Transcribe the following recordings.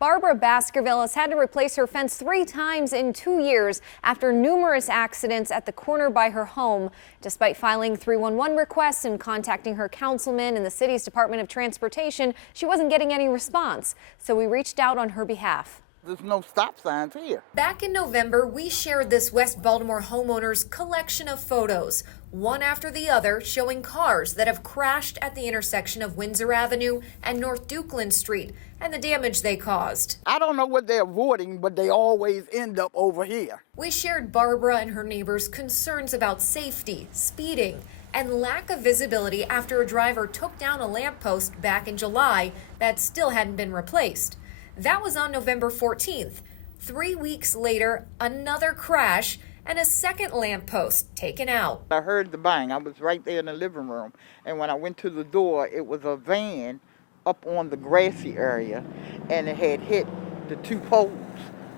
Barbara Baskerville has had to replace her fence 3 times in 2 years after numerous accidents at the corner by her home. Despite filing 311 requests and contacting her councilman and the city's Department of Transportation, she wasn't getting any response. So we reached out on her behalf. There's no stop signs here. Back in November, we shared this West Baltimore homeowner's collection of photos, one after the other, showing cars that have crashed at the intersection of Windsor Avenue and North Dukeland Street and the damage they caused. I don't know what they're avoiding, but they always end up over here. We shared Barbara and her neighbors' concerns about safety, speeding, and lack of visibility after a driver took down a lamppost back in July that still hadn't been replaced. That was on November 14th. 3 weeks later, another crash and a second lamppost taken out. I heard the bang. I was right there in the living room. And when I went to the door, it was a van up on the grassy area, and it had hit the 2 poles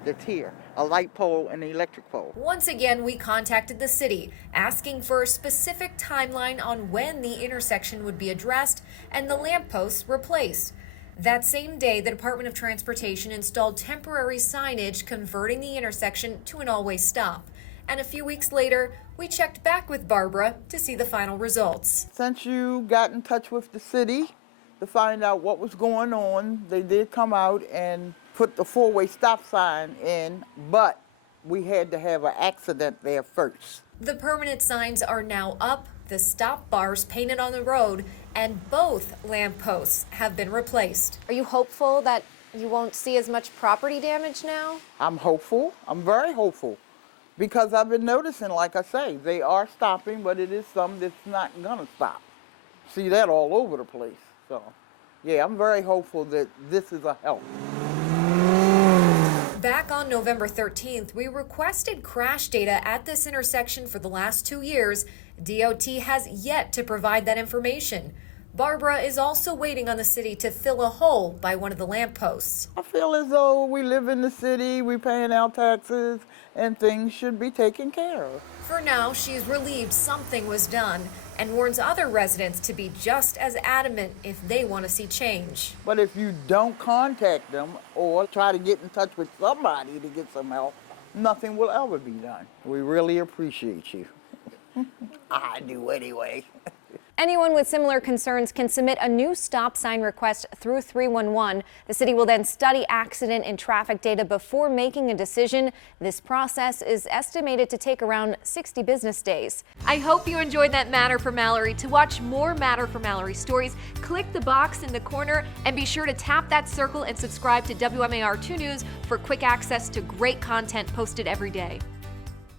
that's here, a light pole and an electric pole. Once again, we contacted the city, asking for a specific timeline on when the intersection would be addressed and the lampposts replaced. That same day, the Department of Transportation installed temporary signage converting the intersection to an all-way stop. And a few weeks later, we checked back with Barbara to see the final results. Since you got in touch with the city to find out what was going on, they did come out and put the 4-way stop sign in, but we had to have an accident there first. The permanent signs are now up, the stop bars painted on the road, and both lampposts have been replaced. Are you hopeful that you won't see as much property damage now? I'm hopeful. I'm very hopeful. Because I've been noticing, like I say, they are stopping, but it is some that's not gonna stop. See that all over the place. So, yeah, I'm very hopeful that this is a help. Back on November 13th, we requested crash data at this intersection for the last 2 years. DOT has yet to provide that information. Barbara is also waiting on the city to fill a hole by one of the lampposts. I feel as though we live in the city, we're paying our taxes, and things should be taken care of. For now, she's relieved something was done and warns other residents to be just as adamant if they want to see change. But if you don't contact them or try to get in touch with somebody to get some help, nothing will ever be done. We really appreciate you. I do anyway. Anyone with similar concerns can submit a new stop sign request through 311. The city will then study accident and traffic data before making a decision. This process is estimated to take around 60 business days. I hope you enjoyed that Matter for Mallory. To watch more Matter for Mallory stories, click the box in the corner and be sure to tap that circle and subscribe to WMAR-2 News for quick access to great content posted every day.